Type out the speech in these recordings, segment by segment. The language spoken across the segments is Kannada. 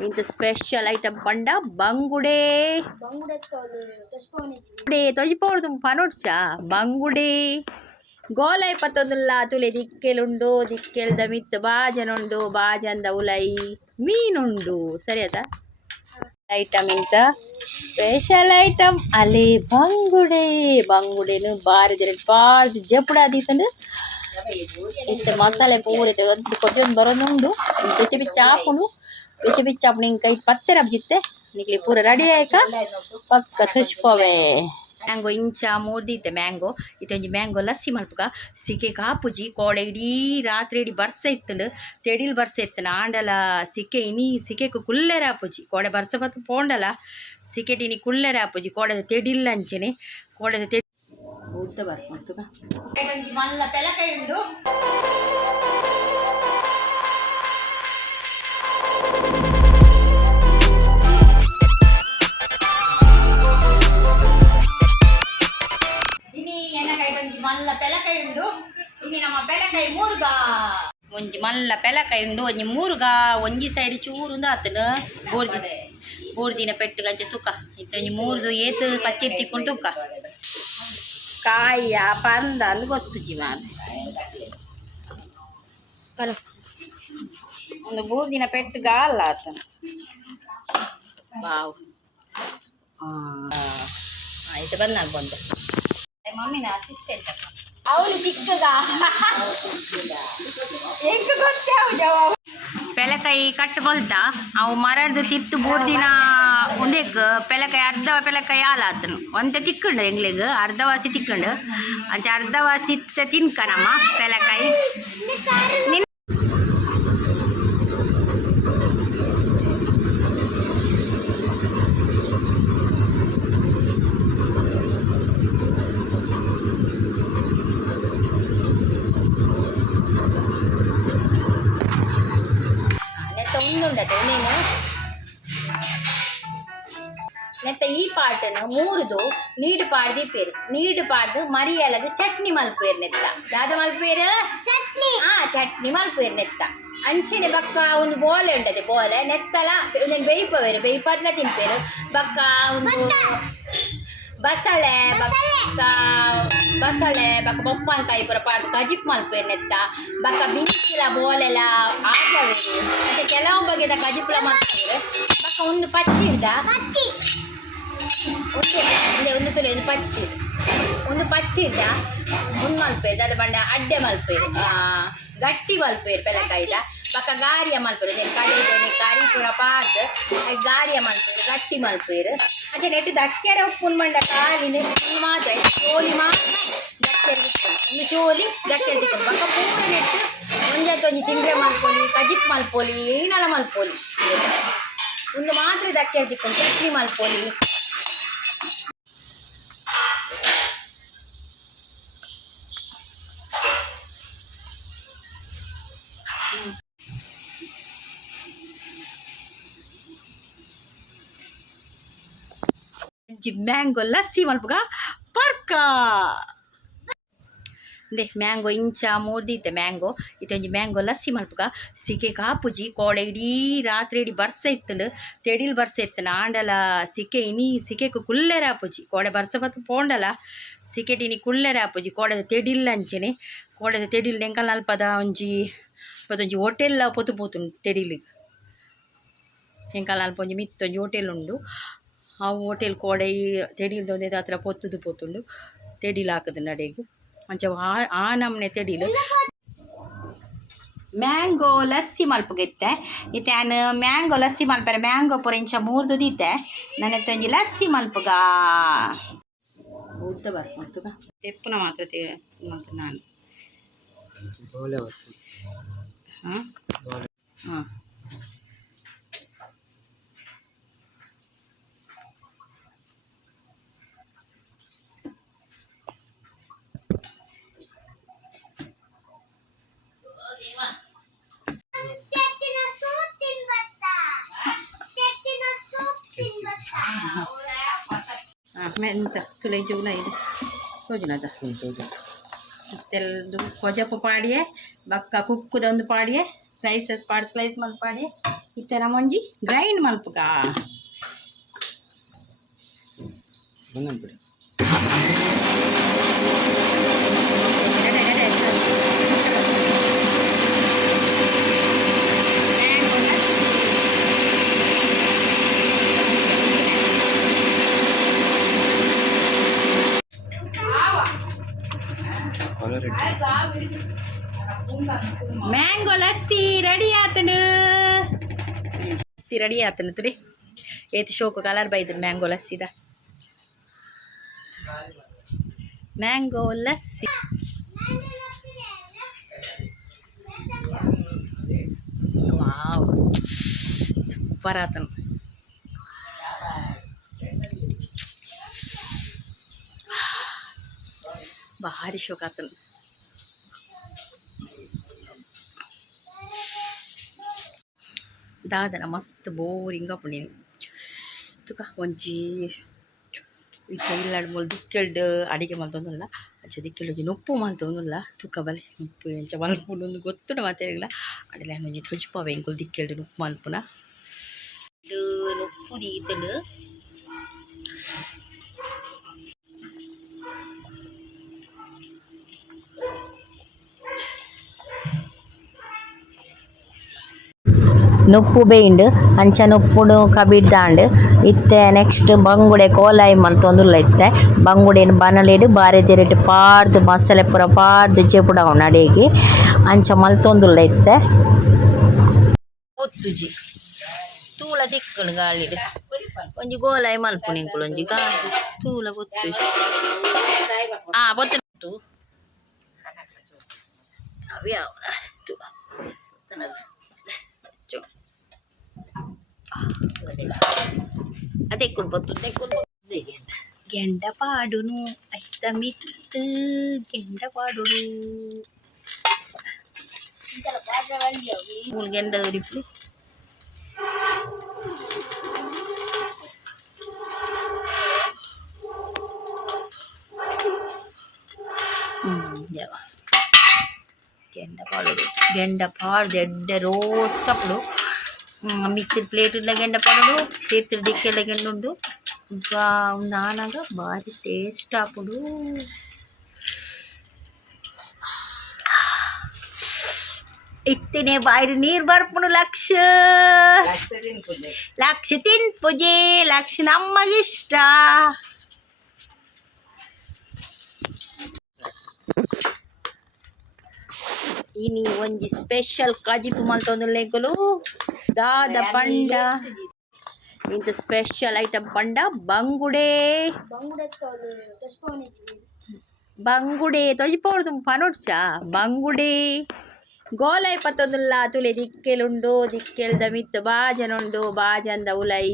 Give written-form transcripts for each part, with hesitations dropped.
ಇಂತ ಸ್ಪೆಷಲ್ ಐಟಮ್ ಪಂಡ ಬಂಗುಡೆ ತೊಜಿಪೋಡು ಪನೋಡ್ಚ ಬಂಗುಡೆ ಗೋಲೈ ಪತ್ತೊಂದುಲ್ಲ ತುಲೆ ದಿಕ್ಕೆಲುಂಡು ದಿಕ್ಕೆಲ್ದ ಮಿತ್ತು ಬಾಜನುಂಡು ಬಾಜಂದ ಉಲೈ ಮೀನುಂಡು ಸರಿಯದ ಐಟಮ್ ಇಂತ ಸ್ಪೆಷಲ್ ಐಟಮ್ ಅಲೆ ಬಂಗುಡೆನು ಬಾರಿ ಜಪುಡಾದೀತಂದು ಇಂತ ಮಸಾಲೆ ಪೂರಿ ಕೊಚ್ಚೊಂದು ಬರೋದುಂಡು ಬೆಚ್ಚ ಬಿಚ್ಚ ಹಾಕೊಂಡು ಬೆಚ್ಚ ಹಾಪುಡು ಇಂಕ ಇದು ಪತ್ತೆ ರಬ್ಜಿತ್ತೆ ನಿಕ್ಲಿ ಪೂರ ರೆಡಿ ಆಯ್ಕ ಪಕ್ಕ ತುಚ್ಪೋವೆ ಮ್ಯಾಂಗೋ ಇಂಚ ಮೂರ್ದಿತ್ತೆ ಮ್ಯಾಂಗೋ ಇತ್ತೊಂಜಿ ಮ್ಯಾಂಗೋ ಲಸ್ಸಿ ಮಲ್ಪುಗ ಸಿಕೆ ಕಾಪುಜಿ ಕೋಡೆ ಇಡೀ ರಾತ್ರಿ ಇಡೀ ಬರ್ಸ ಇತ್ತುಂಡು ತೆಡಿಲ್ ಬರ್ಸ ಇತ್ತನ ಆಂಡಲ ಸಿಕೆ ಇನಿ ಸಿಕೆಕು ಕುಲ್ಲೆರೆ ಆಪುಜಿ ಕೋಡೆ ಬರ್ಸ ಬತ್ತು ಪೋಂಡಲ ಸಿಕೆಟ್ ಇನಿ ಕುಲ್ಲೆರೆ ಆಪುಜಿ ಕೋಡೆದ ತೆಡಿಲ್ ಅಂಚನೆ ಕೋಡೆದ ತೆಡಿ ಉದ್ದ ಬರ್ಪುಗ ಮಲ್ಲ ಪೆಲಕೈ ಉಂಡು ಮಲ್ಲ ಪೆಲಕೈ ಉಂಡು ಇನಿ ನಮ್ಮ ಪೆಲಕೈ ಮೂರ್ಗ ಒಂಜಿ ಮಲ್ಲ ಪೆಲಕೈ ಉಂಡು ಒಂಜಿ ಮೂರ್ಗ ಒಂಜಿ ಸೈಡ್ ಚೂರುಂದು ಆತನು ಬೋರ್ದಿನ ಪೆಟ್ಟು ಗಂಜೆ ತುಕ್ಕ ಇಂತ ಒಂಜಿ ಮೂರ್ದು ಏತು ಪಚ್ಚಿರ್ ತಿಕ್ಕೊಂಡು ತುಕ್ಕ ಕಾಯ ಪಂದ ಅಂದು ಗೊತ್ತುಜಿ ಮಾತು ಕಲ ಒಂದು ಬೋರ್ದಿನ ಪೆಟ್ಟು ಗಾಲ್ಲ ಆತನು ಬಾವು ಆಯ್ತು ಬಂದು ಬಂದು ಮಮ್ಮಿನ ಅಸಿಸ್ಟೆಂಟ್ ಅವಳು ಚಿಕ್ಕದ ಹೆಂಗೆ ಗೊತ್ತೇ ಪೆಲಕಾಯಿ ಕಟ್ಟು ಬಲ್ತ ಅವು ಮರದ ತಿತ್ತು ಬೋರ್ದಿನ ಒಂದೇಕ್ ಪೆಲಕಾಯಿ ಅರ್ಧ ಪೆಲಕಾಯಿ ಹಾಲಾತನು ಒಂತೆ ತಿಕ್ಕಂಡು ಎಂಗ್ಲಿಗೆ ಅರ್ಧವಾಸಿ ತಿಕ್ಕಂಡು ಅಂಚ ಅರ್ಧವಾಸಿ ತಿನ್ಕನಮ್ಮ ಪೆಲಕಾಯಿ ಒಂದುಂಡತೆ ನೀನು ನೆತ್ತ ಈ ಪಾಟನ್ನು ಮೂರುದು ನೀಡು ಪಾಡ್ದು ಇಪ್ಪೇರು ನೀಡು ಪಾಡ್ದು ಮರಿಯಲದು ಚಟ್ನಿ ಮಲ್ಪೇರು ನೆತ್ತ ದಾದ ಮಲ್ಪೇರು ಚಟ್ನಿ ಚಟ್ನಿ ಮಲ್ಪೇರು ನೆತ್ತ ಅಂಚಿನ ಬಕ್ಕ ಒಂದು ಬೋಲೆ ಉಂಟದೆ ಬೋಲೆ ನೆತ್ತಲ ಒಂದೇನು ಬೇಯ್ಪವೇರು ಬೇಯ್ಪದ್ಲ ತಿನ್ಪೇರು ಬಕ್ಕ ಒಂದು ಬಸಳೆ ಬಕ್ಕ ಬೊಪ್ಪನಕಾಯಿ ಪೂರ ಪಾಡ್ದು ಕಜಿಪ್ ಮಲ್ಪೇರು ನೆತ್ತ ಬಕ್ಕ ಬಿಂಚಿಲ ಬೋಲೆಲ್ಲ ಆಟವೇರು ಮತ್ತೆ ಕೆಲವು ಬಗೆದ ಕಜಿಪ್ಲ ಮಾಡ್ತಾರೆ ಬಕ್ಕ ಒಂದು ಪಚ್ಚಿರ್ದ ಒಂದು ತುಲೆ ಒಂದು ಪಚ್ಚಿರ್ದ ಒಂದು ಮಲ್ಪೇರು ಅದು ಬಂಡ ಅಡ್ಡೆ ಮಲ್ಪೇರು ಗಟ್ಟಿ ಮಲ್ಪೇರು ಪೆಲಕಾಯಿದ ಬಕ್ಕ ಗಾರಿಯ ಮಲ್ಪೇರು ಕಡೆ ಕರಿ ಪೂರ ಪಾಡ್ದು ಗಾರಿಯ ಮಲ್ಪೇರು ಗಟ್ಟಿ ಮಲ್ಪೇರು ಅಂಚೆ ನೆಟ್ಟು ದಕ್ಕೆರೆ ಉಪ್ಪುನ್ ಮಂಡ ಕಾಲಿಂದ ಮಾತ್ರ ಚೋಲಿ ಮಾತ್ರ ದಕ್ಕೆರೆ ತಿಕ್ಕೊಂಡು ಒಂದು ಚೋಲಿ ದಕ್ಕೆರೆ ತಿಕ್ಕೊಂಡು ಬಕ್ಕ ಪೂರ ನೆಟ್ಟು ಒಂಜಿ ತಿಂಡ್ರೆ ಮಲ್ಪೊಲಿ ಕಜಿಪ್ ಮಲ್ಪೊಲಿ ಏನಲ್ಲ ಮಲ್ಪೊಲಿ ಒಂದು ಮಾತ್ರ ದಕ್ಕೆರೆ ತಿಕ್ಕೊಂಡು ಚಟ್ನಿ ಮಲ್ಪೊಲಿ ಮ್ಯಾಂಗೋ ಲಸ್ಸಿ ಮಲ್ಪುಗ ಪರ್ಕ ದೇ ಮ್ಯಾಂಗೋ ಇಂಚ ಮೂರ್ದಿತ್ತೆ ಮ್ಯಾಂಗೋ ಇತ್ತೊಂಜಿ ಮ್ಯಾಂಗೋ ಲಸ್ಸಿ ಮಲ್ಪುಗ ಸಿಕೆ ಕಾಪುಜಿ ಕೋಡೆ ಇಡೀ ರಾತ್ರಿ ಇಡೀ ಬರ್ಸ ಇತ್ತುಂಡು ತೆಡಿಲ್ ಬರ್ಸ ಇತ್ತನ ಆಂಡಲ ಸಿಕೆ ಇನಿ ಸಿಕೆಕು ಕುಲ್ಲೆರೆ ಆಪುಜಿ ಕೋಡೆ ಬರ್ಸ ಬತ್ತು ಪೋಂಡಲ ಸಿಕೆಟ್ ಇನಿ ಕುಲ್ಲೆರೆ ಆಪುಜಿ ಕೋಡೆದ ತೆಡಿಲ್ ಅಂಚನೆ ಕೋಡೆದ ತೆಡಿಲ್ ಎಂಕಲ್ ಅಲ್ಪದ ಒಂಜಿ ಹೋಟೆಲ್ ಪೊತ್ತು ಪೋತುಂಡು ತೆಡಿಲಿಗೆ ಎಂಕಲ್ ಅಲ್ಪ ಒಂಜಿ ಮಿತ್ತೊಂಜಿ ಹೋಟೆಲ್ ಉಂಡು ಆ ಹೋಟೆಲ್ ಕೋಡೆ ತೆಡಿಲ್ದು ಒಂದೇ ಹತ್ರ ಪೊತ್ತುದು ಪೋತುಂಡು ತೆಡಿಲ್ ಹಾಕದು ನಡೆಗು ಅಂಚ ಆ ನಮ್ನೆ ತೆಡಿಲು ಮ್ಯಾಂಗೋ ಲಸ್ಸಿ ಮಲ್ಪುಗೆತ್ತೆ ಇತ್ತೆ ಮ್ಯಾಂಗೋ ಲಸ್ಸಿ ಮಲ್ಪರೆ ಮ್ಯಾಂಗೋ ಪೂರ ಇಂಚ ಮೂರ್ದು ದೀತೆ ನನ್ನ ಒಂಜಿ ಲಸ್ಸಿ ಮಲ್ಪುಗ ಉದ್ದ ಬರ್ಪುಗ ತೆಪ್ಪುನ ಮಾತ್ರ ಮಾತ್ರ ನಾನು ಹಾಂ ಹಾಂ ಮೆಂತ ತುಲೆ ಜೂನ ಇದು ತೋಜುನದ ತೆಲ್ದು ಕೊಜಪ್ಪು ಪಾಡಿಯೆ ಬಕ್ಕ ಕುಕ್ಕುದ ಒಂದು ಪಾಡಿಯೆ ಸ್ಲೈಸ್ ಮಾಡಿ ಪಾಡಿಯೆ ಇತ್ತೆ ನಮ್ಮೊಂಜಿ ಗ್ರೈಂಡ್ ಮಲ್ಪುಗ ಮ್ಯಾಂಗೋ ಲಸ್ಸಿ ರೆಡಿ ಆತನು ಲಸ್ಸಿ ರೆಡಿ ಆತನು ತುರಿ ಏತ್ ಶೋಕು ಕಲರ್ ಬೈದ್ರು ಮ್ಯಾಂಗೋ ಲಸ್ಸಿದ ಮ್ಯಾಂಗೋ ಲಸ್ಸಿ ವಾವ್ ಸೂಪರ್ ಆತನು ಭಾರಿ ಶೋಕ್ ಆತನು ದಾದನ ಮಸ್ತ್ ಬೋರಿಂಗ್ ಪುಂಡಿನಿ ತುಕ ಒಂಜಿ ಇಲ್ಲಾಡು ಮೂಲು ದಿಕ್ಕೆಲ್ಡು ಅಡಿಗೆ ಮಲ್ತೊಂದುಲ್ಲ ಅಂಚೆ ದಿಕ್ಕೆಲ್ಡು ನೊಪ್ಪು ಮಲ್ತೊಂದುಲ್ಲ ತುಕ ಬಲೆ ಉಪ್ಪು ಎಂಚ ಮಲ್ಪುಂಡು ಒಂದು ಗೊತ್ತುಂಡ ಮಾತಾಡಿಲ್ಲ ಅಡೆಲ್ಲ ಒಂಜಿ ತೊಜ್ಪಾವೆ ಎಂಕುಲು ದಿಕ್ಕೆಲ್ಡು ನುಪ್ಪು ಮಲ್ಪುನ ನೊಪ್ಪು ದೀತುಂಡು ನೊಪ್ಪು ಬೇಯಿಂಡು ಅಂಚ ನೊಪ್ಪುಡು ಕಬಿಡ್ದಾಂಡು ಇತ್ತೆ ನೆಕ್ಸ್ಟ್ ಬಂಗುಡೆ ಕೋಲಾಯಿ ಮಲ್ತೊಂದುಲ್ಲ ಇತ್ತೆ ಬಂಗುಡೆನ್ ಬನಲೆಡ್ ಬಾರೆ ತೆರೆಟ್ ಪಾಡ್ದು ಮಸಾಲೆ ಪೂರ ಪಾಡ್ದು ಜೆಪುಡಾವುಂಡು ಅಡೆಗೆ ಅಂಚ ಮಲ್ತೊಂದುಲ್ಲ ಇತ್ತೆ ಒತ್ತುಜಿ ತೂಲ ತಿಕ್ಕುಂಡು ಗಾಳಿಡ್ ಒಂಜಿ ಗೋಲಾಯಿ ಮಲ್ಪುಂಡು ಎಂಕುಲು ಒಂಜಿ ಗಾಳಿ ತೂಲ ಒತ್ತುಜಿ ಪೊತ್ತು ಅವ್ಯಾವ ಅದೆಕ್ಕುಡು ಪೊತ್ತು ಗೆಂಡ ಪಾಡುನು ಐತ ಮಿತ್ತು ಗೆಂಡ ಪಾಡುಡು ಗೆಂಡ ದೊರಿಪು ಗೆಂಡ ಪಾಡುಡು ಗೆಂಡ ಪಾಡ್ದು ಎಡ್ಡೆ ರೋಸ್ಟ್ ಅಪ್ಪಡು ಮಿಕ್ಸಿಡ್ ಪ್ಲೇಟ್ ಗೆಂಡ ಪಾಡುಡು ಸೇರ್ತಿರು ದಿಕ್ಕೆಲ್ಲ ಗೆಂಡ ಉಂಡು ನಾನಾಗ ಭಾರಿ ಟೇಸ್ಟ್ ಆಪುಡು ಇತ್ತಿನೇ ಬಾಯಿರು ನೀರು ಬರ್ಪುಡು ಲಕ್ಷ ತಿನ್ಪುಜೆ ಲಕ್ಷ ನಮ್ಮಗಿಷ್ಟ ಇನಿ ಒಂಜಿ ಸ್ಪೆಷಲ್ ಕಜಿಪು ಮಲ್ತೊಂದುಲ್ಲೆಂಕುಲು ದಾದ ಪಂಡ ಇಂತ ಸ್ಪೆಷಲ್ ಐಟಮ್ ಪಂಡ ಬಂಗುಡೆ ತೊಜಿಪೋಡು ಪನೋಡ್ಚ ಬಂಗುಡೆ ಗೋಲೈ ಪತ್ತೊಂದುಲ್ಲ ತುಲೆ ದಿಕ್ಕೆಲುಂಡು ದಿಕ್ಕೆಲ್ದ ಮಿತ್ತು ಬಾಜನುಂಡು ಬಾಜಂದ ಉಲೈ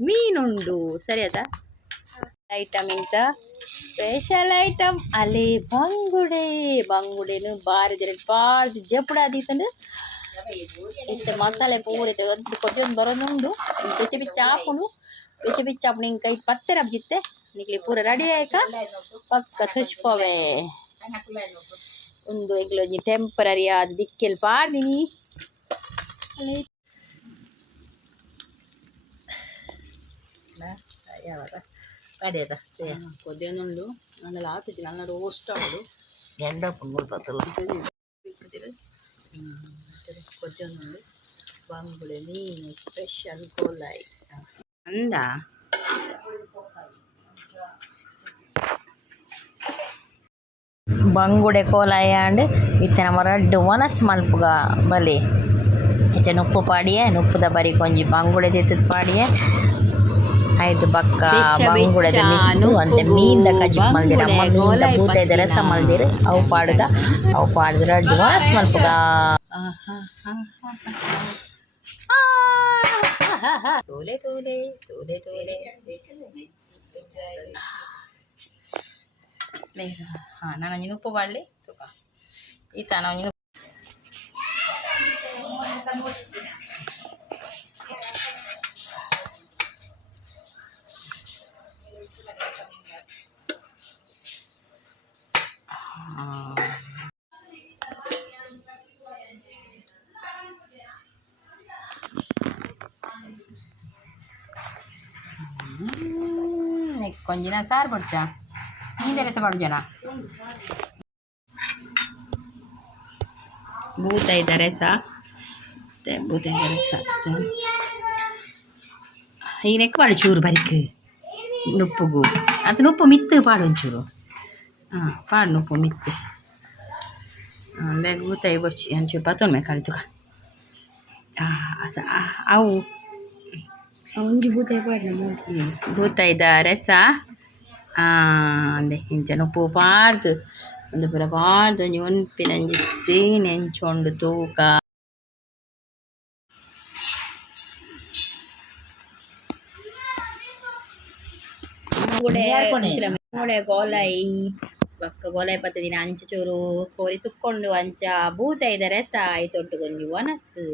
ಮೀನುಂಡು ಸರಿಯದ ಐಟಮ್ ಇಂತ ಸ್ಪೆಷಲ್ ಐಟಮ್ ಅಲೆ ಬಂಗುಡೆನು ಬಾರಿ ಪಾಡ್ದು ಜಪುಡಾದೀತಂಡು ಇತ್ತೆ ಮಸಾಲೆ ಪೂರ ಕೊಜ್ಜೊಂದು ಬರೋದುಂಡು ಬೆಚ್ಚ ಬೆಚ್ಚ ಆಪುಂಡು ಬೆಚ್ಚ ಬೆಚ್ಚ ಆಪುಂಡು ಇಂಕ ಕೈ ಪತ್ತೆ ರಬ್ಜಿತ್ತೆ ನಿಕ್ಲಿ ಪೂರ ರೆಡಿ ಆಯ್ಕ ಪಕ್ಕ ತುಚ್ಪೋವೆ ಒಂದು ಎಗ್ಲೊಂಜಿ ಟೆಂಪರರಿ ಆದ ದಿಕ್ಕೆಲ್ ಪಾರ್ದಿನಿ ಯಾವಾಗ ಕಡೆಯದ ಕೊದ್ದೆನುಂಡು ನನ್ನೆಲ್ಲ ಆತುಜಿ ನನ್ನ ರೋಸ್ಟ್ ಆಗೋದು ಎಂಡ ಪತ್ತಲ್ಲ ಕೊದ್ದೆನುಂಡು ಬಂಗುಡೆ ಮೀನು ಸ್ಪೆಷಲ್ ಕೋಲಾಯಿ ಅಂದ ಬಂಗುಡೆ ಕೋಲಾಯಿ ಅಂಡ್ ಇತ್ತೆ ನಮ್ಮ ರಡ್ಡು ಒನಸ್ ಮಲ್ಪುಗ ಬಲೆ ಇತ್ತೆ ನುಪ್ಪು ಪಾಡಿಯೆ ನುಪ್ಪುದ ಬರಿ ಕೊಂಜಿ ಬಂಗುಡೆ ತೆತ್ತದ ಪಾಡಿಯೆ ಆಯ್ತು ಬಕ್ಕ ಬಂಗುಡೆದ ಮಿತ್ತು ಅಂತೆ ಮೀನ್ದ ಕಜಿ ಮಲ್ದಿರ ಅಮ್ಮ ಮೀನ್ದ ಬೂತೈದ ರಸ ಮಲ್ದಿರು ಅವು ಪಾಡ್ದು ರಡ್ಡು ಒನಸ್ ಮಲ್ಪುಗ ತೋಲೆ ತೋಲೆ ತೋಲೆ ತೋಲೆ ನಾನು ಅಂಜಿನ ಉಪ್ಪು ಬಾಡಲಿ ತುಪ್ಪ ಈತ ನಾವು కొంచెం సార్ పొడిచా ನೀನು ರಸ ಮಾಡು ಜನ ಬೂತೈದ ರಸ ಬೂತೈದ ರಸ ಈಗ ನೆಕ್ ಪಾಡು ಚೂರು ಬರಿಕ್ ನುಪ್ಪುಗು ಅದು ನುಪ್ಪು ಮಿತ್ತು ಪಾಡು ಒಂಚೂರು ಪಾಡು ನುಪ್ಪು ಮಿತ್ತು ಬೇಗ ಬೂತಾಯಿ ಬರ್ಚಿ ಒಂಚೂರು ಪತ್ತೊಂದು ಮೇ ಕಲಿತು ಅವು ಒಂಜಿ ಬೂತಾಯಿ ಪಾಡು ಬೂತಾಯ್ದ ರಸ ಅಂದೆ ಇಂಚ ಉಪ್ಪು ಪಾಡ್ದು ಒಂದು ಪೂರ ಪಾಡ್ದು ಒಂಜಿ ಒನ್ಪಿನಂಜಿ ಸೇನೆ ಎಂಚೊಂಡು ತೂಕ ಮೂಡೆ ಗೋಲೈ ಬಕ್ಕ ಗೋಲೈ ಪತ್ತದಿನ ಅಂಚ ಚೂರು ಕೋರಿ ಸುಕ್ಕೊಂಡು ಅಂಚ ಬೂತೈದ ರಸ ಆಯ್ತೊಟ್ಟು ಕೊಂಜಿ ಒನಸು